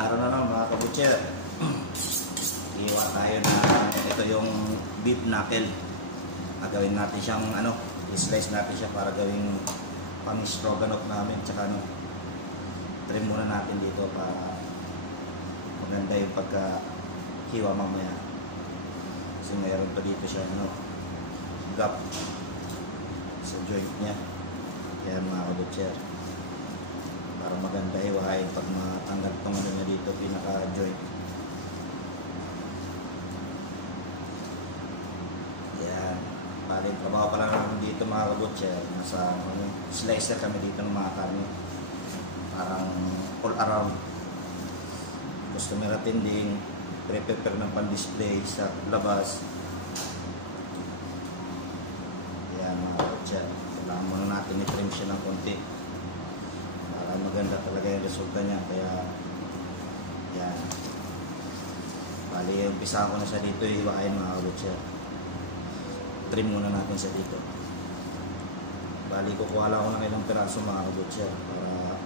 Araw na lang mga kabutcher. Iwa tayo na ito yung beef knuckle. Gagawin natin siyang i-slice natin siya para gawing pang stroganoff namin. Tsaka trim muna natin dito para maganda yung pagka-hiwa mamaya. Kasi mayroon pa dito siya gap sa joint niya. Kaya mga kabutcher, para maganda hiwain pag matanggal itong niya dito, pinaka-joint. Yan. Bali, trabaho pa lang namin dito mga kabutcher. Nasa slicer kami dito ng mga karne. Parang all around. Customer attending, prepare ng pan-display sa labas. Yan mga kabutcher. Kailangan muna natin i-trim siya ng konti. Maganda talaga yung resulta niya, kaya yan. Bali, umpisa ko na siya dito, hiwain mga kabutcher. Trim muna natin siya dito. Bali, kukuha lang ako ng ilang piraso mga kabutcher para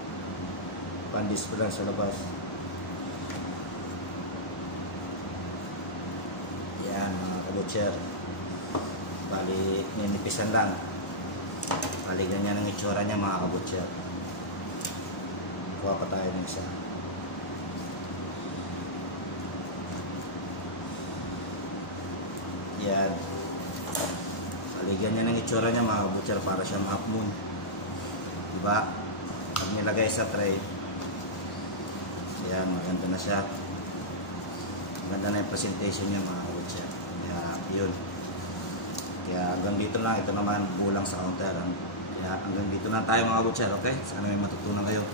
pan-display lang sa labas. Yan mga kabutcher. Bali, ninipisan lang. Bali, ganyan ang itsura niya mga kabutcher. Kuha pa tayo ng isa. Yan. Paligyan niya ng itsura niya mga kabutcher, para siyang half moon. Diba? Pag nilagay sa tray, yan, maganda na siya. Maganda na yung presentation niya mga kabutcher. Kaya yun. Kaya hanggang dito lang. Ito naman bulang sa counter. Kaya hanggang dito lang tayo mga kabutcher. Okay? Sana may matutunan kayo.